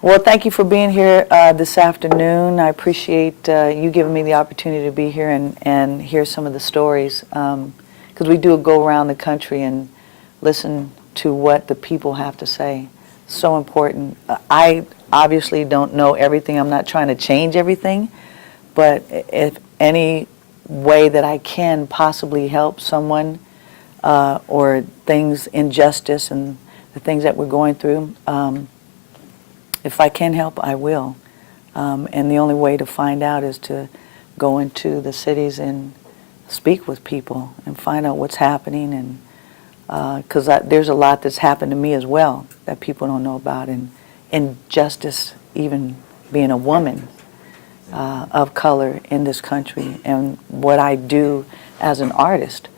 Well, thank you for being here this afternoon. I appreciate you giving me the opportunity to be here and hear some of the stories, because we do go around the country and listen to what the people have to say. So important. I obviously don't know everything. I'm not trying to change everything, but if any way that I can possibly help someone or things, injustice and the things that we're going through, if I can help, I will. And the only way to find out is to go into the cities and speak with people and find out what's happening. And because there's a lot that's happened to me as well that people don't know about. And injustice, even being a woman of color in this country, and what I do as an artist.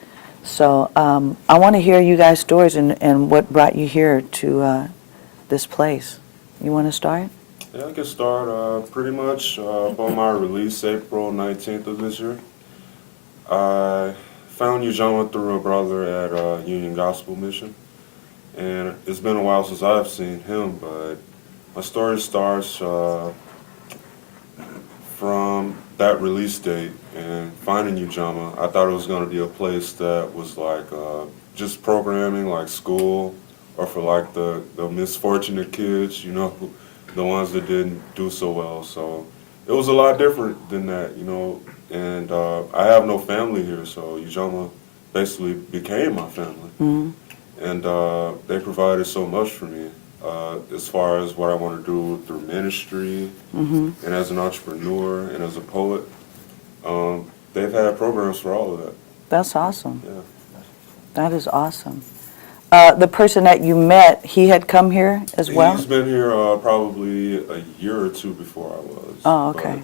So I want to hear you guys' stories and what brought you here to this place. You want to start? Yeah, I can start pretty much upon my release, April 19th of this year. I found Ujamaa through a brother at Union Gospel Mission, and it's been a while since I've seen him, but my story starts from that release date and finding Ujamaa. I thought it was going to be a place that was like just programming, like school, or for like the misfortunate kids, you know, the ones that didn't do so well. So it was a lot different than that, you know, and I have no family here, so Ujamaa basically became my family. Mm-hmm. And they provided so much for me as far as what I want to do through ministry, Mm-hmm. and as an entrepreneur and as a poet. They've had programs for all of that. That's awesome. Yeah. That is awesome. The person that you met, he had come here as well? He's been here probably a year or two before I was. Oh, okay.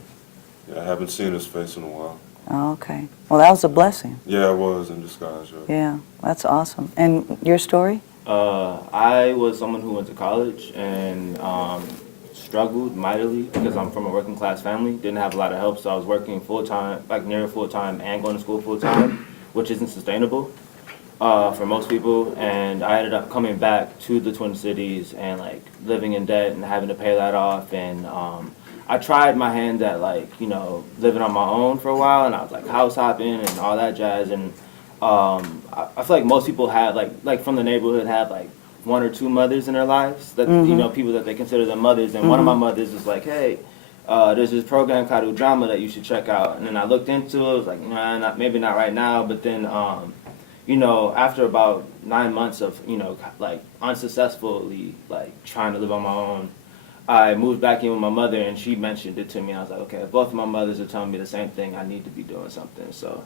But, yeah, I haven't seen his face in a while. Oh, okay. Well, that was a blessing. Yeah, it was in disguise. Yeah. Yeah, that's awesome. And your story? I was someone who went to college and struggled mightily because I'm from a working class family. Didn't have a lot of help, so I was working full time, like near full time, and going to school full time, which isn't sustainable for most people. And I ended up coming back to the Twin Cities and like living in debt and having to pay that off. And I tried my hand at like, you know, living on my own for a while, and I was like house hopping and all that jazz. And I feel like most people have like from the neighborhood have like one or two mothers in their lives that Mm-hmm. you know, people that they consider their mothers. And one of my mothers was like, hey, there's this program called Ujamaa that you should check out. And then I looked into it. I was like, nah, maybe not right now. But then you know, after about 9 months of, you know, like unsuccessfully like trying to live on my own, I moved back in with my mother, and she mentioned it to me. I was like, okay, if both of my mothers are telling me the same thing, I need to be doing something. So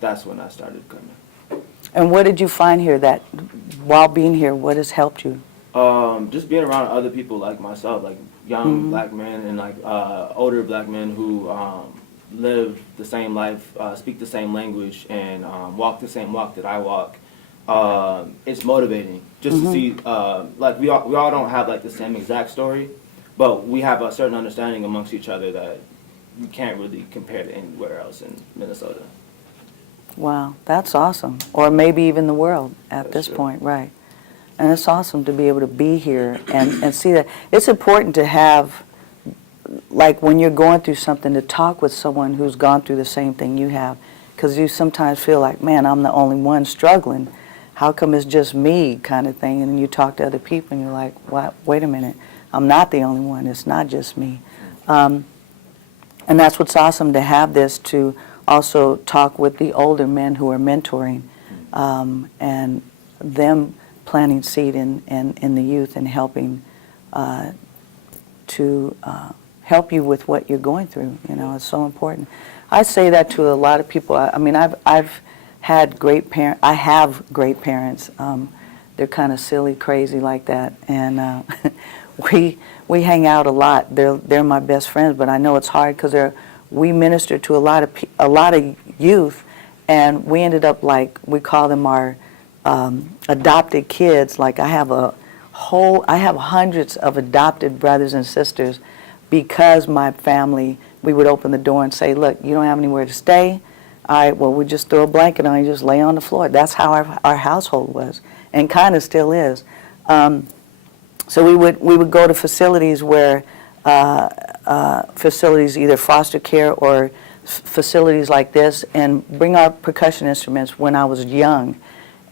that's when I started coming. And what did you find here that, while being here, what has helped you? Just being around other people like myself, like young black men and like older black men who live the same life, speak the same language, and walk the same walk that I walk. It's motivating just to see, like we all don't have like the same exact story, but we have a certain understanding amongst each other that you can't really compare to anywhere else in Minnesota. Wow, that's awesome. Or maybe even the world at That's this true. point, right. And it's awesome to be able to be here and see that. It's important to have, like when you're going through something, to talk with someone who's gone through the same thing you have, because you sometimes feel like, man, I'm the only one struggling. How come it's just me kind of thing? And then you talk to other people and you're like, what? Wait a minute, I'm not the only one. It's not just me. And that's what's awesome, to have this, to also talk with the older men who are mentoring, and them planting seed in the youth and helping to help you with what you're going through. You know, it's so important. I say that to a lot of people. I mean, I've had great parents. I have great parents. They're kind of silly, crazy like that, and we hang out a lot. They're my best friends, but I know it's hard because we minister to a lot of youth, and we ended up, like, we call them our adopted kids. Like I have hundreds of adopted brothers and sisters, because my family, we would open the door and say, look, you don't have anywhere to stay. All right, well, we just throw a blanket on you, just lay on the floor. That's how our household was, and kind of still is. So we would go to facilities where facilities, either foster care or facilities like this, and bring our percussion instruments when I was young.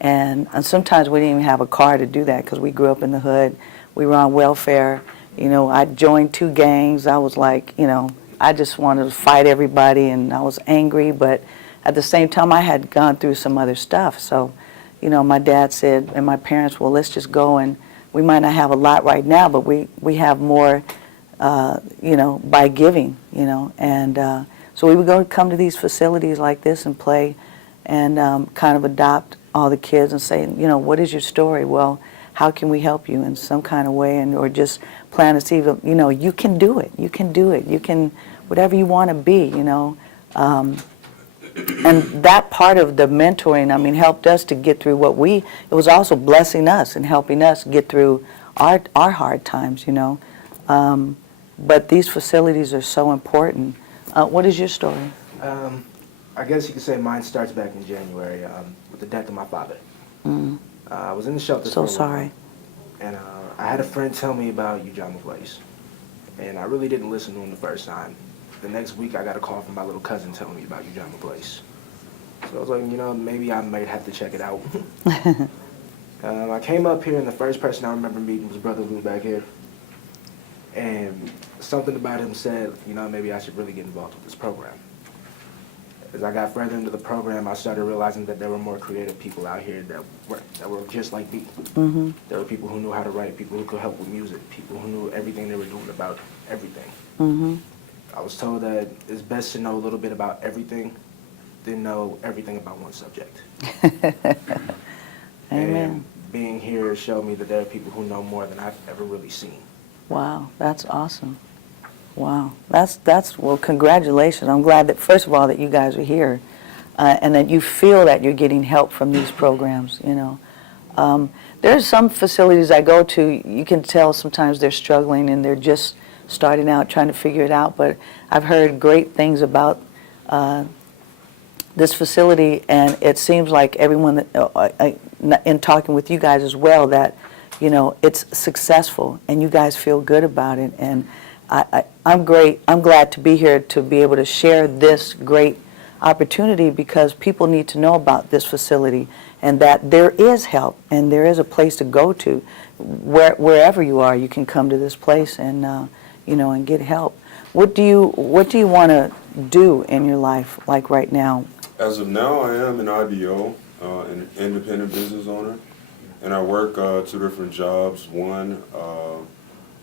And sometimes we didn't even have a car to do that because we grew up in the hood. We were on welfare. You know, I joined 2 gangs. I was like, you know, I just wanted to fight everybody, and I was angry, but at the same time I had gone through some other stuff. So, you know, my dad said, and my parents, well, let's just go, and we might not have a lot right now, but we have more, you know, by giving, you know. And so we would come to these facilities like this and play and kind of adopt all the kids and say, you know, what is your story? Well, how can we help you in some kind of way? And or just plant a seed of, you know, you can do it. You can do it. You can, whatever you want to be, you know. And that part of the mentoring, I mean, helped us to get through it was also blessing us and helping us get through our hard times, you know. But these facilities are so important. What is your story? I guess you could say mine starts back in January with the death of my father. I was in the shelter. So for a while, sorry. and I had a friend tell me about Ujamaa Place, and I really didn't listen to him the first time. The next week, I got a call from my little cousin telling me about Ujamaa Place. So I was like, you know, maybe I might have to check it out. I came up here, and the first person I remember meeting was Brother Lou back here. And something about him said, you know, maybe I should really get involved with this program. As I got further into the program, I started realizing that there were more creative people out here that were just like me. Mm-hmm. There were people who knew how to write, people who could help with music, people who knew everything they were doing about everything. Mm-hmm. I was told that it's best to know a little bit about everything than know everything about one subject. Amen. And being here showed me that there are people who know more than I've ever really seen. Wow, that's awesome. Wow, that's well, congratulations. I'm glad that, first of all, that you guys are here and that you feel that you're getting help from these programs, you know. There's some facilities I go to, you can tell sometimes they're struggling and they're just starting out trying to figure it out, but I've heard great things about this facility, and it seems like everyone that, in talking with you guys as well, that, you know, it's successful and you guys feel good about it. And I'm glad to be here to be able to share this great opportunity, because people need to know about this facility and that there is help and there is a place to go to. Wherever you are, you can come to this place and you know, and get help. What do you want to do in your life, like right now? As of now, I am an IBO, an independent business owner, and I work 2 different jobs. One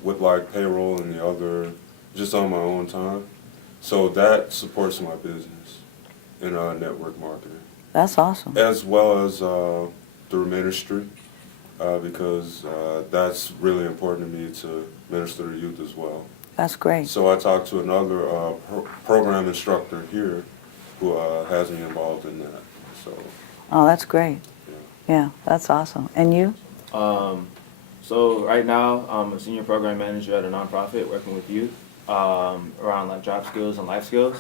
with like payroll, and the other just on my own time. So that supports my business in network marketing. That's awesome. As well as through ministry, because that's really important to me to minister to youth as well. That's great. So I talked to another program instructor here who has me involved in that. So. Oh, that's great. Yeah, that's awesome. And you? So right now, I'm a senior program manager at a nonprofit working with youth around like job skills and life skills.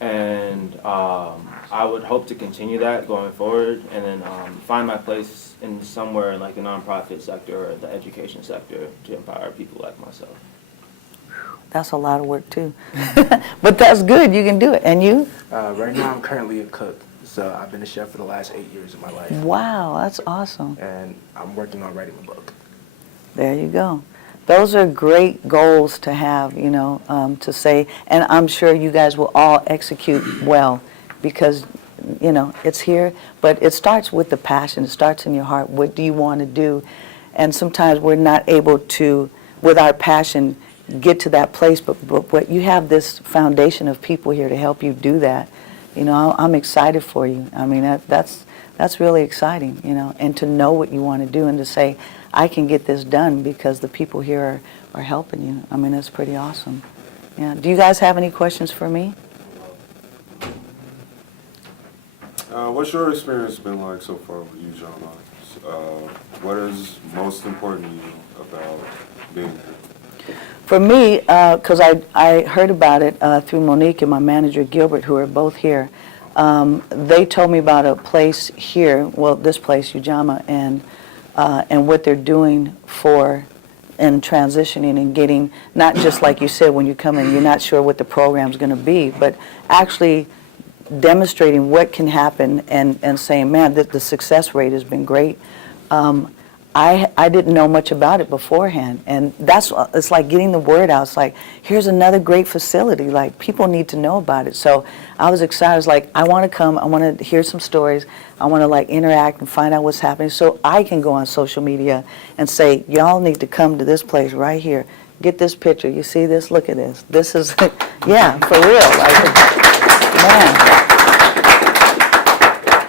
And I would hope to continue that going forward, and then find my place in somewhere in like the nonprofit sector or the education sector to empower people like myself. That's a lot of work too. But that's good, you can do it. And you? Right now, I'm currently a cook. So I've been a chef for the last 8 years of my life. Wow, that's awesome. And I'm working on writing a book. There you go. Those are great goals to have, you know, to say, and I'm sure you guys will all execute well, because, you know, it's here, but it starts with the passion. It starts in your heart. What do you want to do? And sometimes we're not able to, with our passion, get to that place, but you have this foundation of people here to help you do that. You know, I'm excited for you. I mean, that's really exciting, you know, and to know what you want to do and to say, I can get this done because the people here are helping you. I mean, that's pretty awesome. Yeah. Do you guys have any questions for me? What's your experience been like so far with Ujamaa? What is most important to you about being here? For me, because I heard about it through Monique and my manager Gilbert, who are both here, they told me about a place here, well, this place, Ujamaa, and what they're doing for and transitioning and getting, not just like you said, when you come in, you're not sure what the program's going to be, but actually demonstrating what can happen and saying, man, the success rate has been great. I didn't know much about it beforehand, and it's like getting the word out. It's like, here's another great facility, like people need to know about it. So I was excited. I was like, I want to come, I want to hear some stories, I want to like interact and find out what's happening so I can go on social media and say, y'all need to come to this place right here. Get this picture, you see this, look at this. This is, yeah, for real, like, man.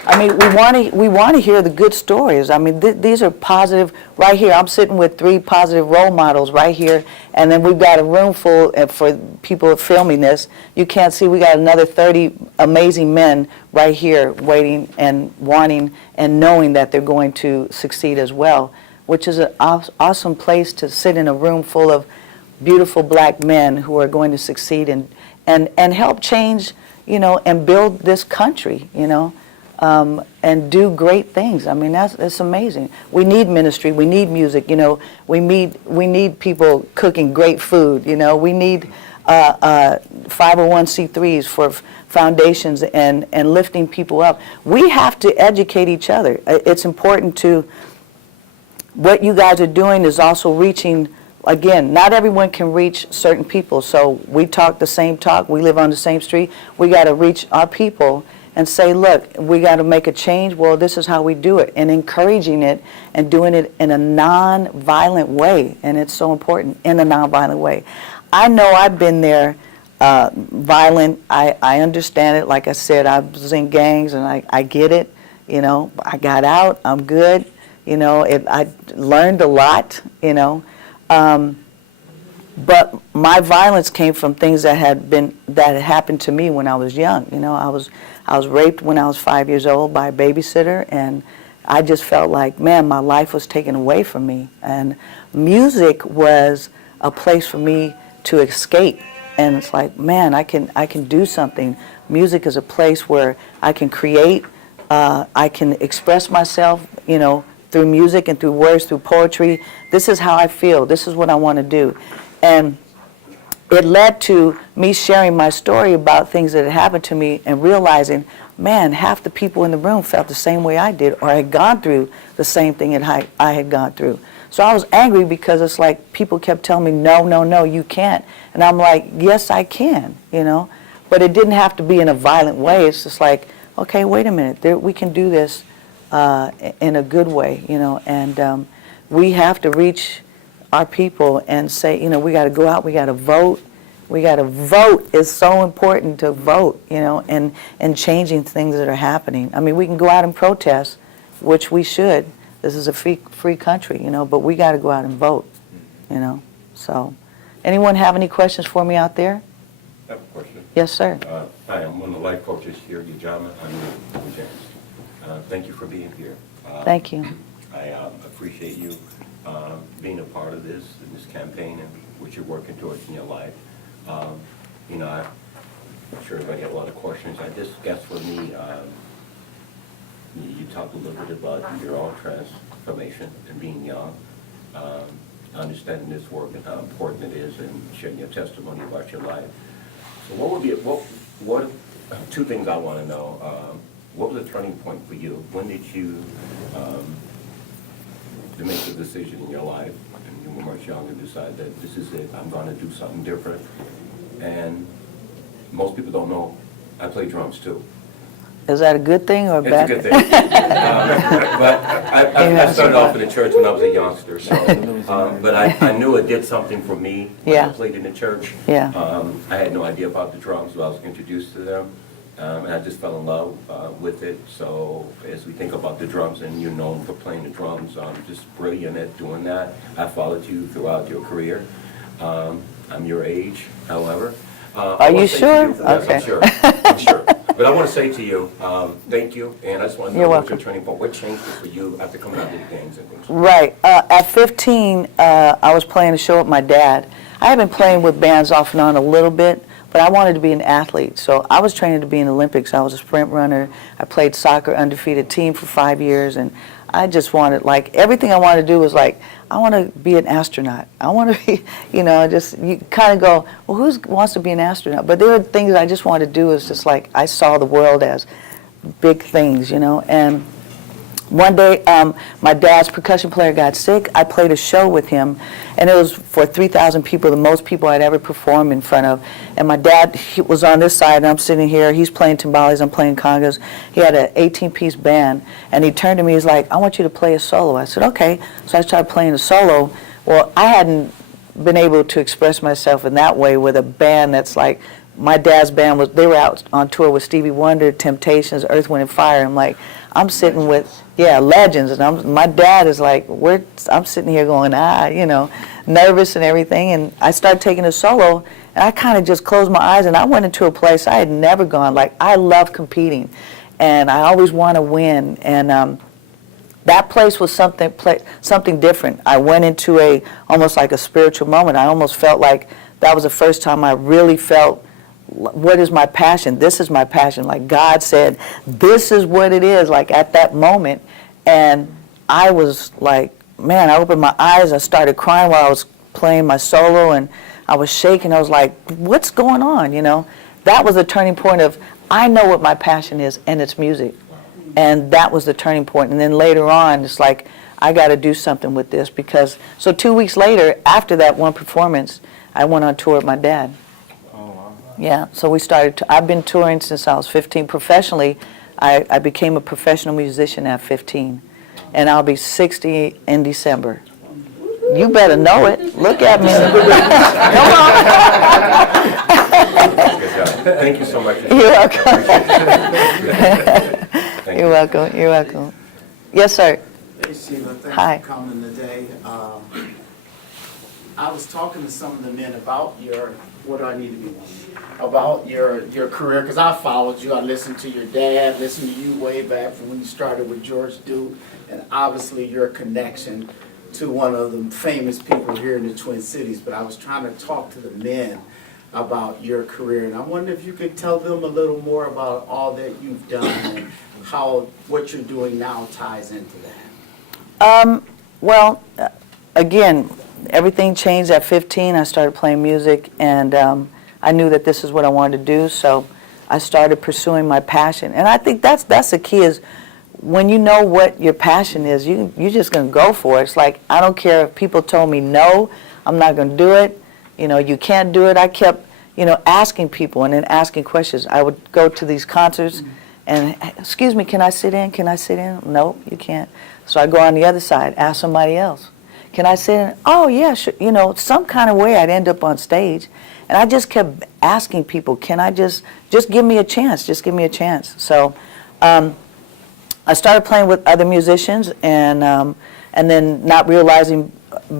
I mean, we want to hear the good stories. I mean, these are positive. Right here, I'm sitting with 3 positive role models right here, and then we've got a room full for people filming this. You can't see. We got another 30 amazing men right here, waiting and wanting and knowing that they're going to succeed as well, which is an awesome place to sit in a room full of beautiful black men who are going to succeed and help change, and build this country, and do great things. I mean, that's amazing. We need ministry. We need music. We need people cooking great food. We need 501c3s for foundations and lifting people up. We have to educate each other. It's important to, what you guys are doing is also reaching, again, not everyone can reach certain people. So we talk the same talk. We live on the same street. We got to reach our people and say, look, we got to make a change. Well, this is how we do it, and encouraging it and doing it in a non-violent way. And it's so important, in a non-violent way. I know I've been there, violent. I understand it. Like I said, I was in gangs, and I get it. I got out. I'm good. I learned a lot. But my violence came from things that had happened to me when I was young. I was raped when I was 5 years old by a babysitter, and I just felt like, man, my life was taken away from me. And music was a place for me to escape. And it's like, man, I can do something. Music is a place where I can create, I can express myself, through music and through words, through poetry. This is how I feel. This is what I want to do. And it led to me sharing my story about things that had happened to me and realizing, man, half the people in the room felt the same way I did or had gone through the same thing that I had gone through. So I was angry because it's like people kept telling me, no, no, no, you can't. And I'm like, yes, I can, But it didn't have to be in a violent way. It's just like, okay, wait a minute, we can do this in a good way, and we have to reach our people and say, we got to go out, we got to vote. We got to vote. It's so important to vote, and changing things that are happening. I mean, we can go out and protest, which we should. This is a free country, but we got to go out and vote, So, anyone have any questions for me out there? I have a question. Yes, sir. Hi, I'm one of the life coaches here, Ujamaa. I'm James. Thank you for being here. Thank you. I appreciate you being a part of this, in this campaign, and what you're working towards in your life. I'm sure everybody had a lot of questions. I just guess for me, you talked a little bit about your own transformation and being young, understanding this work and how important it is, and sharing your testimony about your life. So what would be, what two things I want to know. What was the turning point for you? When did you to make the decision in your life, and you were much young, and decide that this is it, I'm going to do something different? And most people don't know I play drums too. Is that a good thing or a bad It's a thing? good thing. But I started off in the church when I was a youngster, so, but I knew it did something for me when I played in the church. Yeah. I had no idea about the drums, but I was introduced to them, and I just fell in love with it. So as we think about the drums, and you're known for playing the drums, just brilliant at doing that. I followed you throughout your career. I'm your age, however. Are you sure? Yes, Okay. I'm sure. I'm sure. But I want to say to you, thank you, and I just want to know what's your turning point. What changed it for you after coming out of the gangs and things? Right. At 15, I was playing a show with my dad. I had been playing with bands off and on a little bit, but I wanted to be an athlete. So I was training to be in the Olympics. I was a sprint runner. I played soccer undefeated team for 5 years, and I just wanted, like, everything I wanted to do was like, I want to be an astronaut. I want to be, just, you kind of go, well, who wants to be an astronaut? But there were things I just wanted to do. Is just like, I saw the world as big things, and one day, my dad's percussion player got sick. I played a show with him, and it was for 3,000 people, the most people I'd ever performed in front of. And my dad, he was on this side, and I'm sitting here. He's playing timbales, I'm playing congas. He had an 18-piece band, and he turned to me, he's like, I want you to play a solo. I said, okay. So I started playing a solo. Well, I hadn't been able to express myself in that way with a band that's like, my dad's band was, they were out on tour with Stevie Wonder, Temptations, Earth, Wind, and Fire. I'm like, I'm sitting with, legends, and my dad is like, I'm sitting here going, nervous and everything, and I started taking a solo, and I kind of just closed my eyes, and I went into a place I had never gone. Like, I love competing, and I always want to win, and that place was something different. I went into almost like a spiritual moment. I almost felt like that was the first time I really felt, what is my passion? This is my passion. Like God said, this is what it is, like at that moment. And I was like, man, I opened my eyes. I started crying while I was playing my solo, and I was shaking. I was like, what's going on? That was a turning point of, I know what my passion is, and it's music. And that was the turning point. And then later on, it's like, I got to do something with this, because, so 2 weeks later, after that one performance, I went on tour with my dad. Yeah, so we started, I've been touring since I was 15. Professionally, I became a professional musician at 15. And I'll be 60 in December. You better know it. Look at me. Come on. Thank you so much. You're welcome. You're welcome. You're welcome. Yes, sir. Hey, Sheila, thanks Hi. for coming today. I was talking to some of the men about what do I need to be about your career, because I followed you. I listened to your dad, listened to you way back from when you started with George Duke, and obviously your connection to one of the famous people here in the Twin Cities. But I was trying to talk to the men about your career, and I wonder if you could tell them a little more about all that you've done and how what you're doing now ties into that. Well, again, everything changed at 15. I started playing music, and I knew that this is what I wanted to do, so I started pursuing my passion. And I think that's the key, is when you know what your passion is, you're just going to go for it. It's like, I don't care if people told me, no, I'm not going to do it. You can't do it. I kept, asking people and then asking questions. I would go to these concerts and, excuse me, can I sit in? Can I sit in? No, you can't. So I go on the other side, ask somebody else. Can I sit in? Oh, yeah, sure. Some kind of way I'd end up on stage. And I just kept asking people, can I just give me a chance, just give me a chance. So I started playing with other musicians, and then not realizing,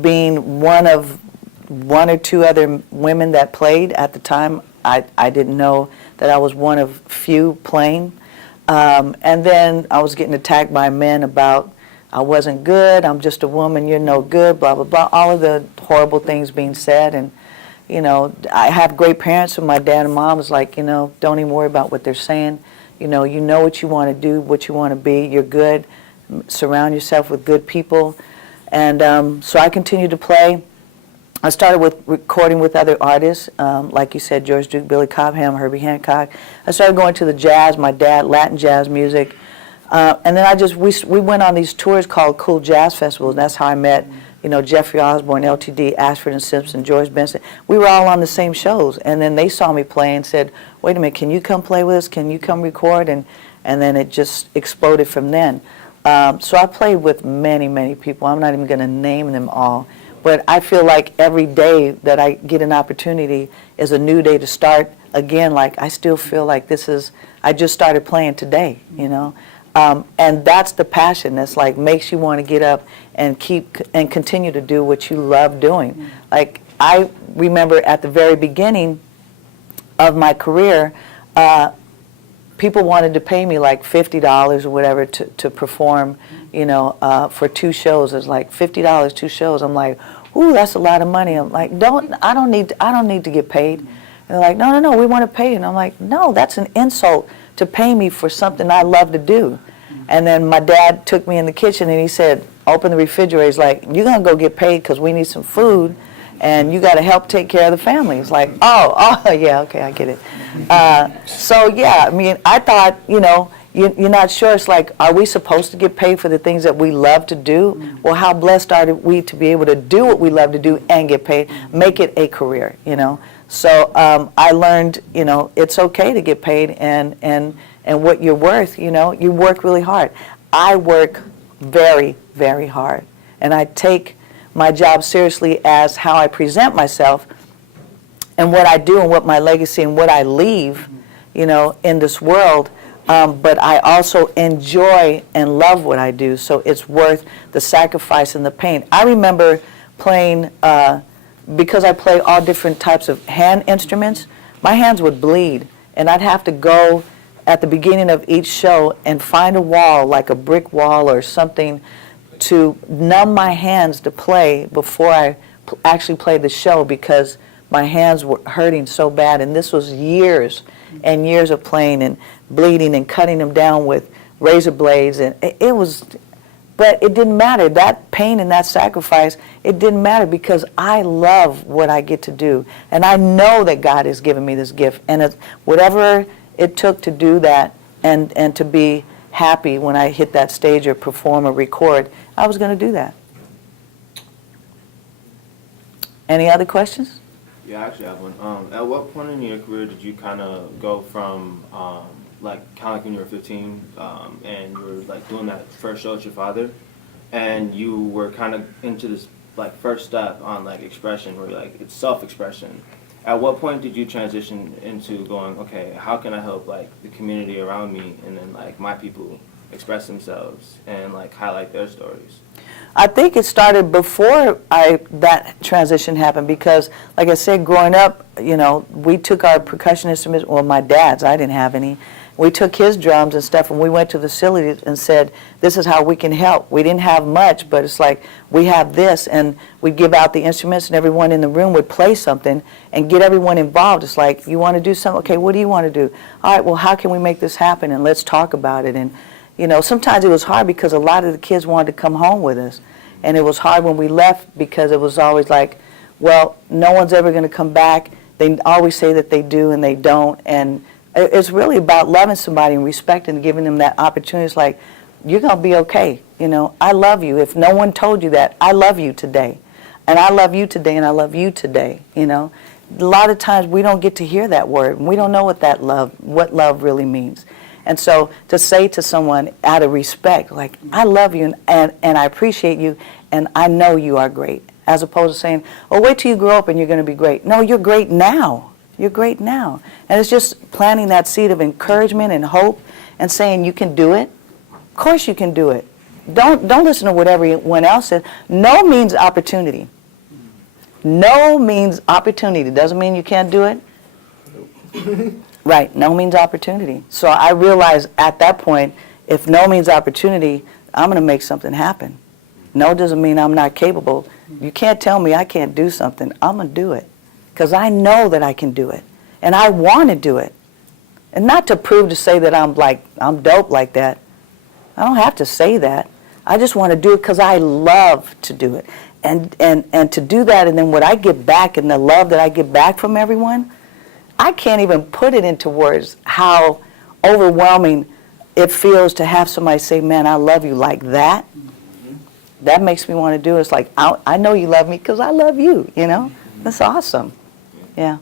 being one of one or two other women that played at the time, I didn't know that I was one of few playing. And then I was getting attacked by men about, I wasn't good, I'm just a woman, you're no good, blah, blah, blah. All of the horrible things being said. And, I have great parents, and my dad and mom was like, don't even worry about what they're saying. You know what you want to do, what you want to be, you're good. Surround yourself with good people. And so I continued to play. I started with recording with other artists, like you said, George Duke, Billy Cobham, Herbie Hancock. I started going to the jazz, my dad, Latin jazz music. And then we went on these tours called Cool Jazz Festivals. That's how I met, Jeffrey Osborne, LTD, Ashford and Simpson, George Benson. We were all on the same shows. And then they saw me play and said, wait a minute, can you come play with us? Can you come record? And then it just exploded from then. So I played with many, many people. I'm not even going to name them all. But I feel like every day that I get an opportunity is a new day to start again. Like, I still feel like I just started playing today, And that's the passion that's like makes you want to get up and continue to do what you love doing. Like, I remember at the very beginning of my career, people wanted to pay me like $50 or whatever to perform, for 2 shows. It's like $50, 2 shows. I'm like, ooh, that's a lot of money. I'm like, I don't need to get paid. And they're like, no, we want to pay you. And I'm like, no, that's an insult to pay me for something I love to do. And then my dad took me in the kitchen and he said, open the refrigerator. He's like, you're going to go get paid because we need some food and you got to help take care of the family. It's like, oh, yeah, okay, I get it. So, yeah, I mean, I thought, you're not sure. It's like, are we supposed to get paid for the things that we love to do? Well, how blessed are we to be able to do what we love to do and get paid, make it a career, So I learned, it's okay to get paid and what you're worth, you work really hard. I work very, very hard. And I take my job seriously as how I present myself and what I do and what my legacy and what I leave, in this world. But I also enjoy and love what I do, so it's worth the sacrifice and the pain. I remember playing, because I play all different types of hand instruments, my hands would bleed, and I'd have to go at the beginning of each show and find a wall, like a brick wall or something, to numb my hands to play before I actually played the show because my hands were hurting so bad. And this was years and years of playing and bleeding and cutting them down with razor blades. And it was, but it didn't matter. That pain and that sacrifice, it didn't matter because I love what I get to do. And I know that God has given me this gift. And whatever it took to do that and to be happy when I hit that stage or perform or record, I was going to do that. Any other questions? Yeah, I actually have one. At what point in your career did you kind of go from, like when you were 15, and you were like doing that first show with your father, and you were kind of into this like first step on like expression, where like it's self-expression. At what point did you transition into going, okay, how can I help like the community around me and then like my people express themselves and like highlight their stories? I think it started before that transition happened because, like I said, growing up, we took our percussion instruments, well, my dad's, I didn't have any. We took his drums and stuff and we went to the facilities and said, this is how we can help. We didn't have much, but it's like, we have this, and we'd give out the instruments and everyone in the room would play something and get everyone involved. It's like, you want to do something? Okay, what do you want to do? All right, well, how can we make this happen? And let's talk about it. And sometimes it was hard because a lot of the kids wanted to come home with us. And it was hard when we left because it was always like, well, no one's ever going to come back. They always say that they do and they don't. And it's really about loving somebody and respecting and giving them that opportunity. It's like, you're going to be okay. I love you. If no one told you that, I love you today. And I love you today and I love you today. A lot of times we don't get to hear that word. We don't know what love really means. And so to say to someone out of respect, like, I love you and I appreciate you and I know you are great, as opposed to saying, oh, wait till you grow up and you're going to be great. No, you're great now. You're great now. And it's just planting that seed of encouragement and hope and saying you can do it. Of course you can do it. Don't listen to what everyone else says. No means opportunity. No means opportunity. Doesn't mean you can't do it. Right, no means opportunity. So I realized at that point, if no means opportunity, I'm going to make something happen. No doesn't mean I'm not capable. You can't tell me I can't do something. I'm going to do it because I know that I can do it, and I want to do it. And not to prove to say that I'm dope like that. I don't have to say that. I just want to do it because I love to do it. And to do that, and then what I get back and the love that I get back from everyone, I can't even put it into words how overwhelming it feels to have somebody say, man, I love you like that. That makes me want to do it. It's like, I know you love me because I love you, That's awesome. Yeah.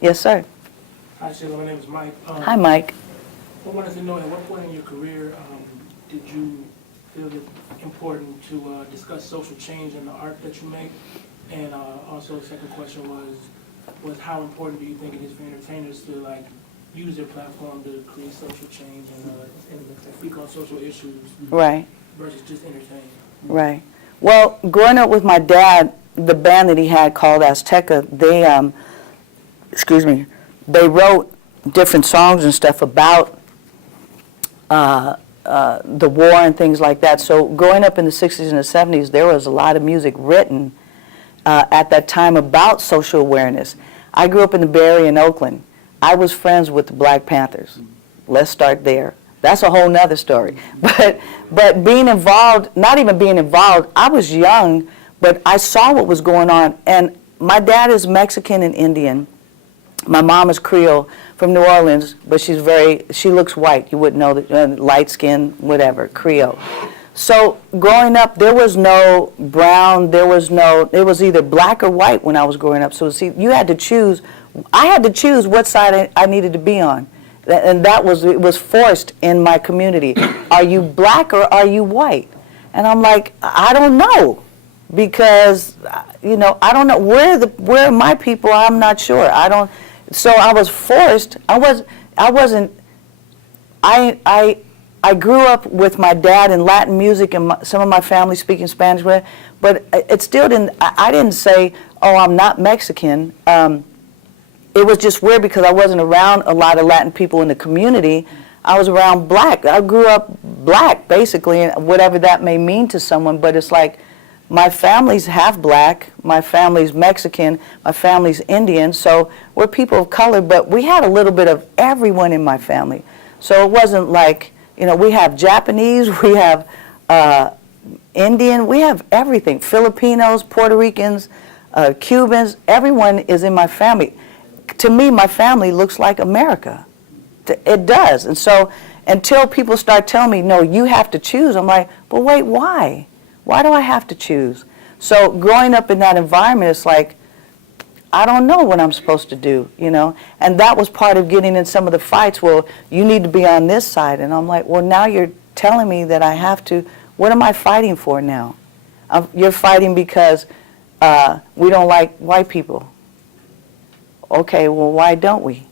Yes, sir. Hi, Sheila. My name is Mike. Hi, Mike. I wanted to know, at what point in your career did you feel it important to discuss social change in the art that you make? And also, the second question was how important do you think it is for entertainers to use their platform to create social change and speak on social issues, Right. versus just entertain? Right. Well, growing up with my dad, the band that he had called Azteca, they wrote different songs and stuff about the war and things like that. So growing up in the 60s and the 70s, there was a lot of music written at that time about social awareness. I grew up in the Bay Area in Oakland. I was friends with the Black Panthers. Let's start there. That's a whole nother story. But being involved, not even being involved, I was young, but I saw what was going on. And my dad is Mexican and Indian. My mom is Creole from New Orleans, but she looks white. You wouldn't know that, light skin, whatever, Creole. So growing up, there was no brown, it was either black or white when I was growing up. So see, you had to choose, I had to choose what side I needed to be on. And it was forced in my community. Are you black or are you white? And I'm like, I don't know. Because, I don't know. Where are my people? I'm not sure. So I was forced. I grew up with my dad in Latin music and some of my family speaking Spanish, but it still I didn't say, oh, I'm not Mexican. It was just weird because I wasn't around a lot of Latin people in the community. I was around black. I grew up black, basically, and whatever that may mean to someone, but it's like my family's half black, my family's Mexican, my family's Indian, so we're people of color, but we had a little bit of everyone in my family. So it wasn't like, we have Japanese, we have Indian, we have everything. Filipinos, Puerto Ricans, Cubans, everyone is in my family. To me, my family looks like America. It does. And so until people start telling me, no, you have to choose, I'm like, but wait, why? Why do I have to choose? So growing up in that environment, it's like, I don't know what I'm supposed to do, And that was part of getting in some of the fights. Well, you need to be on this side. And I'm like, well, now you're telling me that I have to. What am I fighting for now? You're fighting because we don't like white people. Okay, well, why don't we?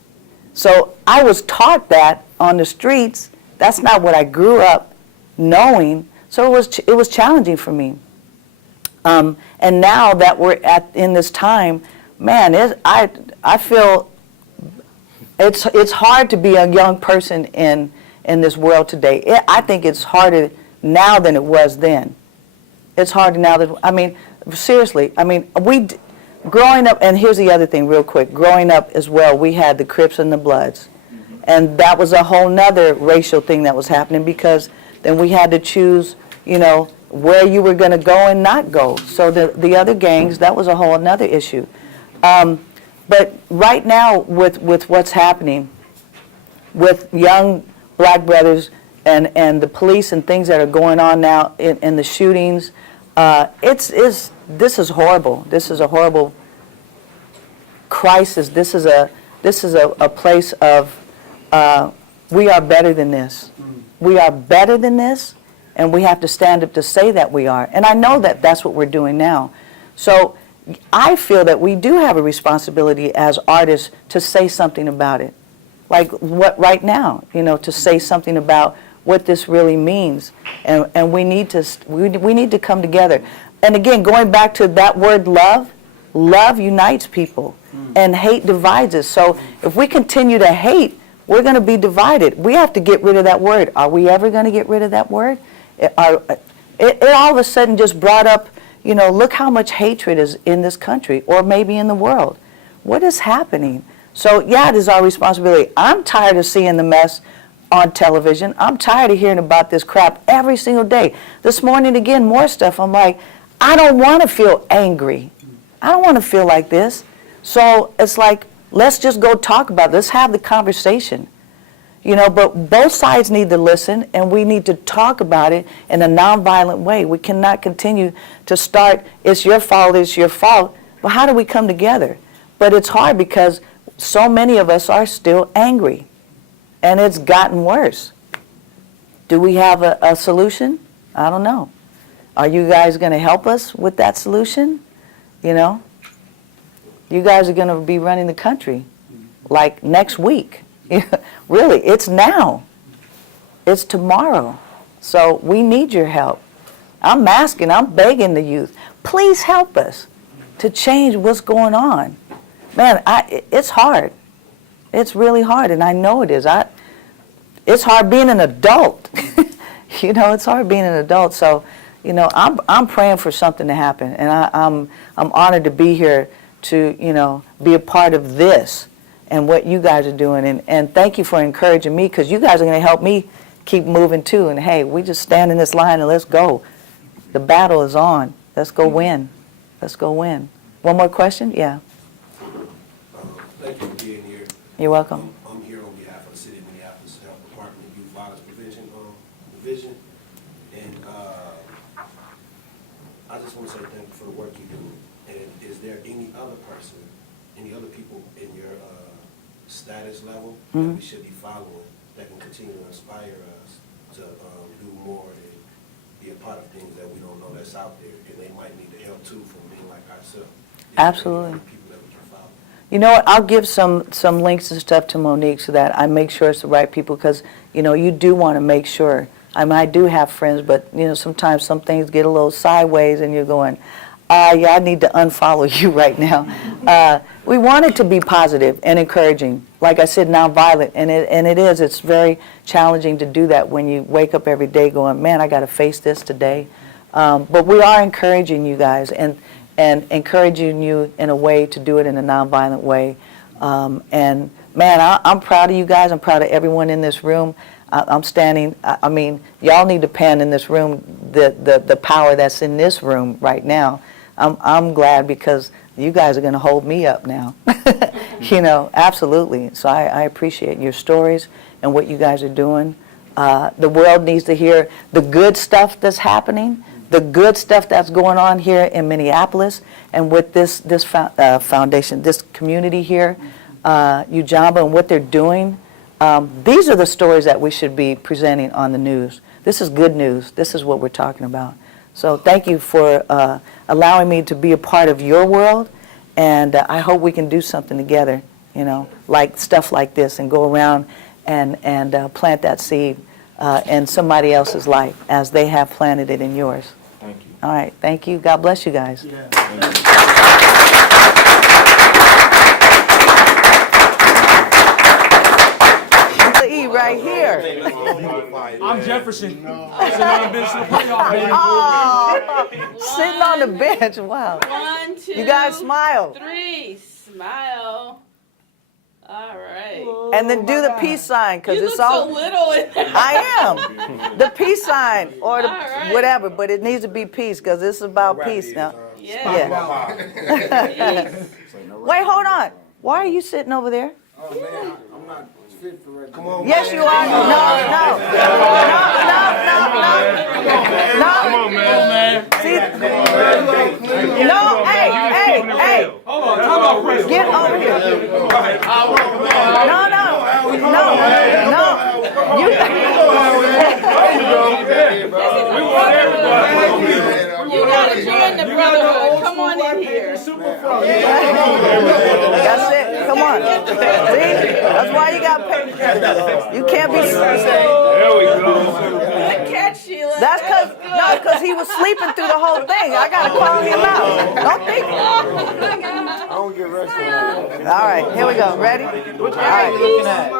So I was taught that on the streets. That's not what I grew up knowing. So it was challenging for me. And now that we're in this time, man, I feel it's hard to be a young person in this world today. I think it's harder now than it was then. It's harder now seriously, growing up, and here's the other thing real quick, growing up as well, we had the Crips and the Bloods. And that was a whole nother racial thing that was happening because then we had to choose, where you were going to go and not go. So the other gangs, that was a whole nother issue. But right now with what's happening with young black brothers and the police and things that are going on now in the shootings, this is horrible. This is a horrible crisis. This is a place of we are better than this. We are better than this, and we have to stand up to say that we are. And I know that that's what we're doing now. So I feel that we do have a responsibility as artists to say something about it. Like what right now, to say something about what this really means. And we need to come together. And again, going back to that word love unites people and hate divides us. So if we continue to hate, we're going to be divided. We have to get rid of that word. Are we ever going to get rid of that word? It all of a sudden just brought up, look how much hatred is in this country or maybe in the world. What is happening? So yeah, it is our responsibility. I'm tired of seeing the mess on television. I'm tired of hearing about this crap every single day. This morning again, more stuff. I'm like, I don't want to feel angry. I don't want to feel like this. So it's like, let's just go talk about it. Let's have the conversation. But both sides need to listen, and we need to talk about it in a nonviolent way. We cannot continue to start, it's your fault. But how do we come together? But it's hard because so many of us are still angry, and it's gotten worse. Do we have a solution? I don't know. Are you guys going to help us with that solution? You guys are going to be running the country like next week. Really, it's now. It's tomorrow. So we need your help. I'm asking, I'm begging the youth, please help us to change what's going on. Man, it's hard. It's really hard, and I know it is. It's hard being an adult. It's hard being an adult. So, I'm praying for something to happen, and I'm honored to be here to, be a part of this and what you guys are doing. And thank you for encouraging me, because you guys are going to help me keep moving too. And hey, we just stand in this line and let's go. The battle is on. Let's go win. Let's go win. One more question? Yeah. Thank you for being here. You're welcome. I'm here on behalf of the City of Minneapolis Health Department Youth Violence Prevention Division. And I just want to say thank you for the work you do. And is there any other person, any other people in your status level that we should be following that can continue to inspire us to do more and be a part of things that we don't know that's out there, and they might need the help too from being like ourselves? Absolutely. People that we can follow. You know what? I'll give some links and stuff to Monique so that I make sure it's the right people, because you do want to make sure. I mean, I do have friends, but sometimes some things get a little sideways, and you're going, yeah, I need to unfollow you right now. We want it to be positive and encouraging. Like I said, nonviolent, and it is. It's very challenging to do that when you wake up every day going, man, I got to face this today. But we are encouraging you guys and encouraging you in a way to do it in a nonviolent way. And man, I'm proud of you guys. I'm proud of everyone in this room. I'm standing. I mean, y'all need to pan in this room the power that's in this room right now. I'm glad because you guys are going to hold me up now. Absolutely. So I appreciate your stories and what you guys are doing. The world needs to hear the good stuff that's happening, the good stuff that's going on here in Minneapolis, and with this foundation, this community here, Ujamaa, and what they're doing. These are the stories that we should be presenting on the news. This is good news. This is what we're talking about. So thank you for allowing me to be a part of your world, and I hope we can do something together, like stuff like this, and go around and plant that seed in somebody else's life as they have planted it in yours. Thank you. All right, thank you. God bless you guys. Yeah. E right here. I'm Jefferson. Sitting on the bench in the playoff, baby. Oh, sitting on the bench. Wow. 1, 2, You guys smile. 3. Smile. All right. And then do the peace sign, because You it's look all. so little in there. I am. The peace sign or the All right. whatever, but it needs to be peace, because this is about peace now. Yeah. Peace. Wait, hold on. Why are you sitting over there? Oh man, I'm not fit for it. Come on. Yes, you are. No. Come on, man. See, no, hey. Hold on, time out, Chris. Get over here. No. You. You gotta join the brotherhood. Come on in here. That's it. Come on. See? That's why you got paid. You can't be. There we go. Good catch, Sheila. That's because he was sleeping through the whole thing. I gotta call him out. Don't think. I don't get rest. All right, here we go. Ready? All right.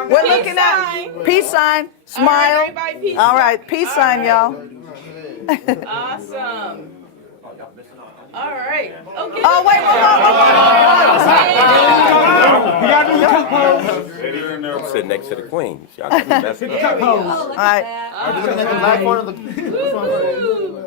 We're looking at peace sign. Smile. Everybody, peace. All right, peace sign, y'all. Awesome. All right. Okay. Oh, wait. I'm sitting next to the queens. Y'all got me messing up. All right. Woo.